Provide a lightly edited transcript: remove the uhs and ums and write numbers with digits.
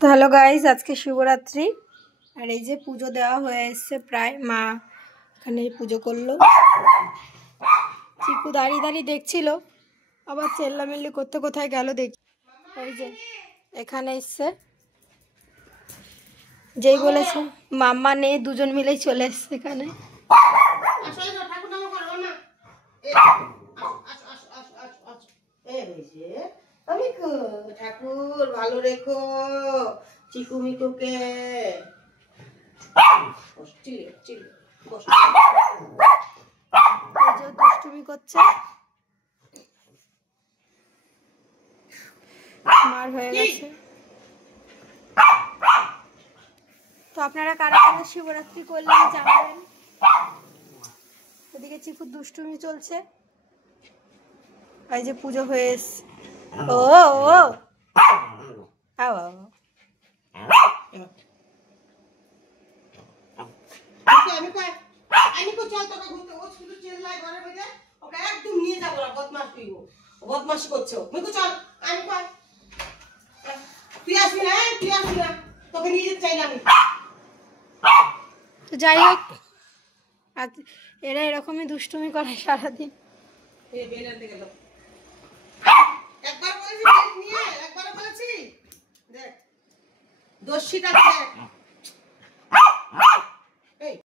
তো hello guys, আজকে শিবরাত্রি আর এই যে পুজো দেওয়া হয়ে এসছে প্রায়। মা এখানে পুজো করলো। চিকু দাঁড়িয়ে দাঁড়িয়ে দেখছিল, আবার চেল্লামেল্লি করতে কোথায় গেল দেখি। এই যে এখানে এসছে, যেই বলেছে মাম্মা নেই, দুজন মিলেই চলে এসছে এখানে। ঠাকুর ভালো রেখো চিকু মিকুকে। দুষ্টুমি করছে, মার হয়ে গেছে। তো আপনারা কারা কারা শিবরাত্রি করলেন জানাবেন। ওদিকে চিকুর দুষ্টুমি চলছে, এই যে পুজো হয়ে এসছে। ও ও বদমাশি করছো মিকু, চল আমি তুই আসবি না, তুই আসবি না, তোকে নিয়ে যেতে চাই না আমি। তো যাই হোক, এরা এরকমই দুষ্টুমি করে সারাদিন। একবার বলেছি নিয়ে, একবার বলেছি দেখ দোষীটা দেখ।